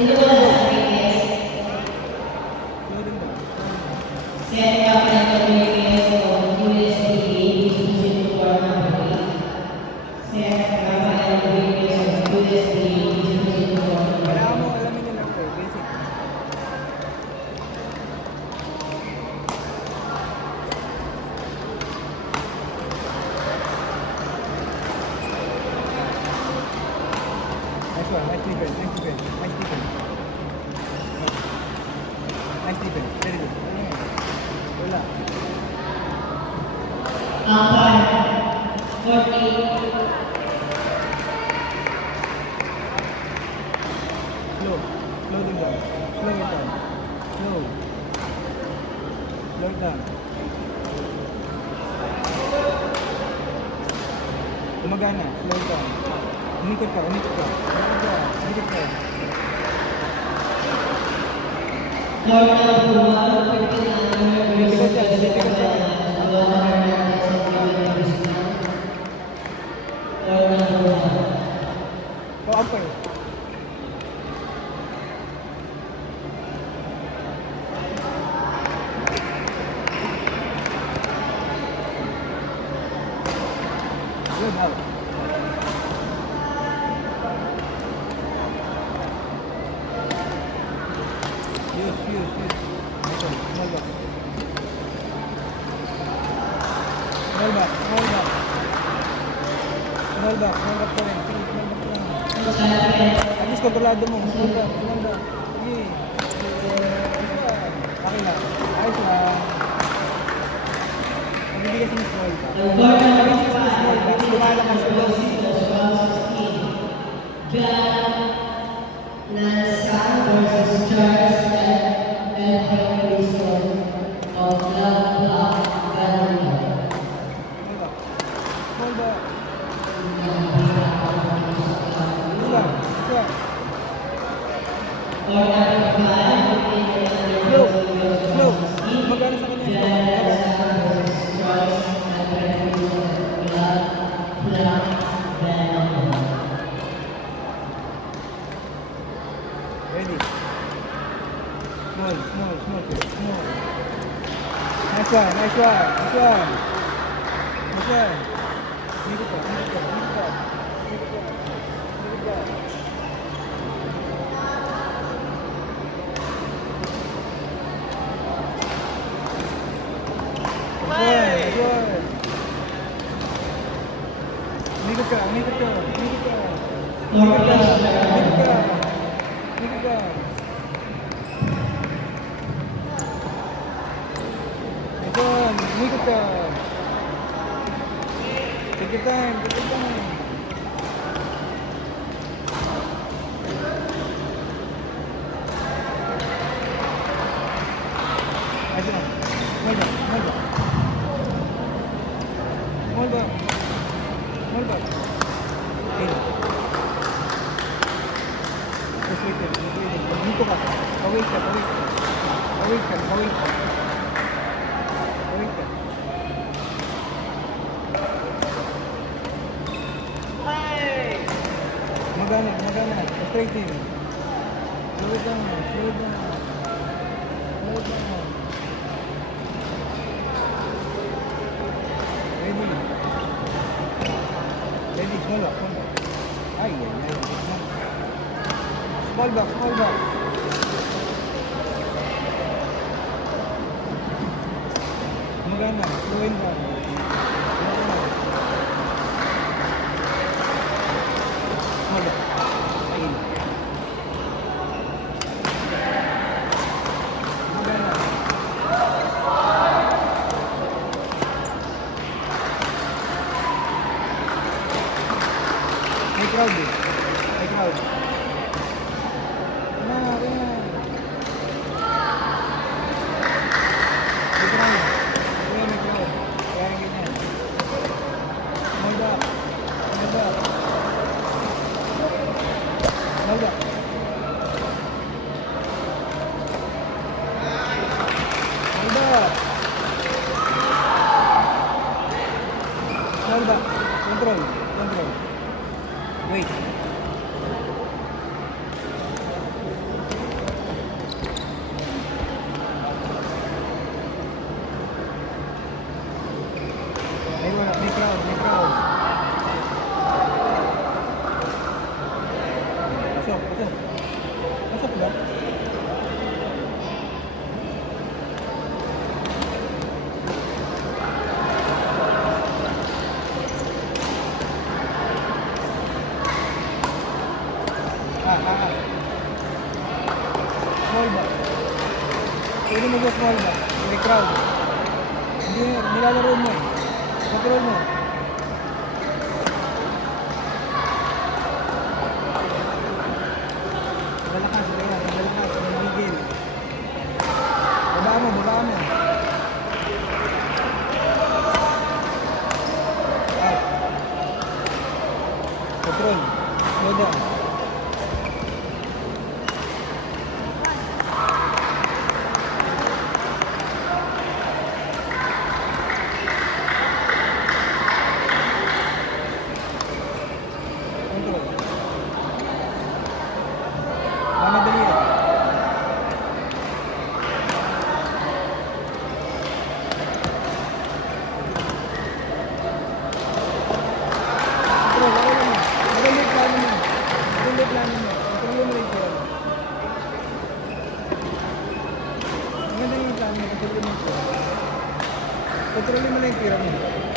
Slow din ba? Set up and communicates on USB using port number 8. Set up and communicates on USB using port number Kailangan mo 8. alamin yun lang po, basic. Nice one, nice defense, nice defense, nice defense. Nice defense, very good. Wala. Umpire 40. Slow. Slow din lang. Slow it down. Slow. Slow it down. Gumagana. Slow it down. Umikot ka, umikot ka. Umikot ka, umikot ka. Portal Puma 59. Umikot ka, umikot ka. Go umpire. Good out. Use. Nice one. Small back. Small back pa rin. Sige, small back pa rin. At least kontrolado mo. Small back. Sige. Okay lang. Ayos lang. Magbibigay sa small back. Small back. Lumalakas sa boss. Nansan versus Charles and Wilson of Club Gallery. Small back. Islam. Slow. Magana sa kanya. Ready. Small. Nice one. Umikot ka. Umikot ka. Umikot ka. Take your time. Ayos na. Small back. Okay. Just wait. Dito ka. Pawait ka. Magana. Straight in. Slow it down. Ready, small back. Ay. Small back. Magana, slow it down. Small back. Ay. Magana. May crowd. May crowd. Ito. Pasok ba? Small ba? Pwede mo ba small ba? May crowd. Hindi, nilalaro mo. Control mo. Malakas, malakas, mamigil. Baba mo, baba mo. Out. Control. Slow down. Control. Mamadali yan. Control, okay lang yan. Maganda yung plano mo. Maganda yung plano mo. Control mo rin yun. Maganda yung plano mo. Control mo rin yun. Control mo lang yung tira mo.